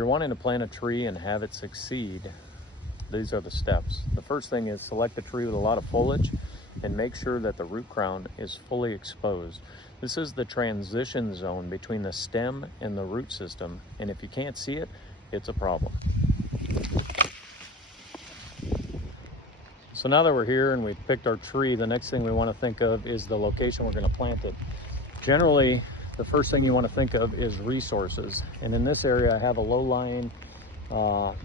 you're wanting to plant a tree and have it succeed, these are the steps. The first thing is select a tree with a lot of foliage and make sure that the root crown is fully exposed. This is the transition zone between the stem and the root system, and if you can't see it, it's a problem. So now that we're here and we've picked our tree, the next thing we want to think of is the location we're going to plant it. Generally, the first thing you want to think of is resources. And in this area, I have a low-lying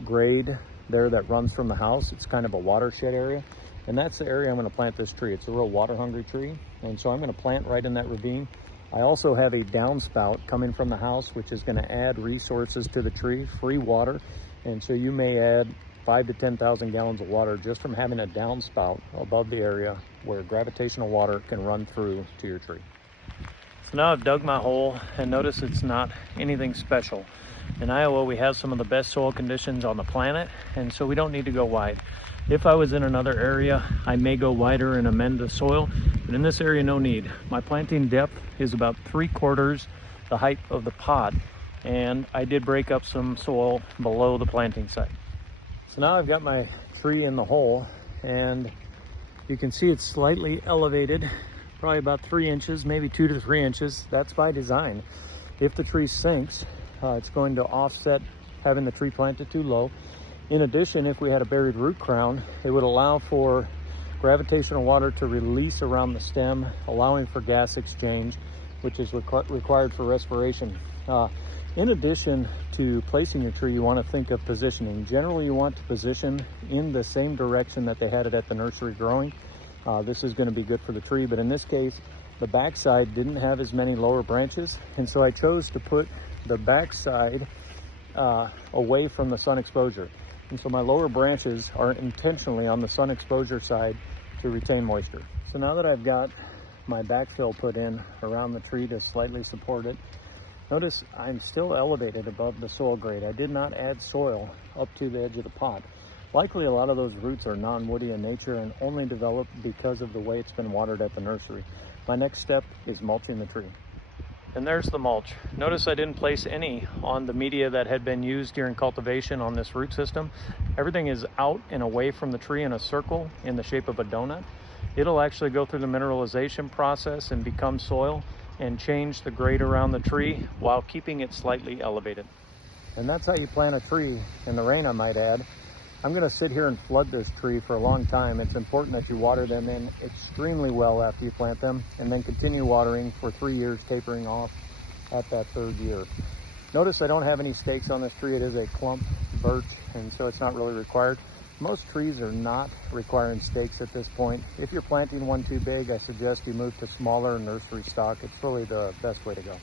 grade there that runs from the house. It's kind of a watershed area. And that's the area I'm going to plant this tree. It's a real water-hungry tree. And so I'm going to plant right in that ravine. I also have a downspout coming from the house, which is going to add resources to the tree, free water. And so you may add 5,000 to 10,000 gallons of water just from having a downspout above the area where gravitational water can run through to your tree. So now I've dug my hole, and notice it's not anything special. In Iowa, we have some of the best soil conditions on the planet, and so we don't need to go wide. If I was in another area, I may go wider and amend the soil, but in this area, no need. My planting depth is about 3/4 the height of the pot, and I did break up some soil below the planting site. So now I've got my tree in the hole, and you can see it's slightly elevated, probably about 3 inches, maybe 2 to 3 inches. That's by design. If the tree sinks, it's going to offset having the tree planted too low. In addition, if we had a buried root crown, it would allow for gravitational water to release around the stem, allowing for gas exchange, which is required for respiration. In addition to placing your tree, you want to think of positioning. Generally, you want to position in the same direction that they had it at the nursery growing. This is going to be good for the tree, but in this case, the backside didn't have as many lower branches, and so I chose to put the backside away from the sun exposure. And so my lower branches are intentionally on the sun exposure side to retain moisture. So now that I've got my backfill put in around the tree to slightly support it, notice I'm still elevated above the soil grade. I did not add soil up to the edge of the pot. Likely a lot of those roots are non-woody in nature and only develop because of the way it's been watered at the nursery. My next step is mulching the tree. And there's the mulch. Notice I didn't place any on the media that had been used during cultivation on this root system. Everything is out and away from the tree in a circle in the shape of a donut. It'll actually go through the mineralization process and become soil and change the grade around the tree while keeping it slightly elevated. And that's how you plant a tree in the rain, I might add. I'm going to sit here and flood this tree for a long time. It's important that you water them in extremely well after you plant them, and then continue watering for 3 years, tapering off at that 3rd year. Notice I don't have any stakes on this tree. It is a clump birch, and so it's not really required. Most trees are not requiring stakes at this point. If you're planting one too big, I suggest you move to smaller nursery stock. It's really the best way to go.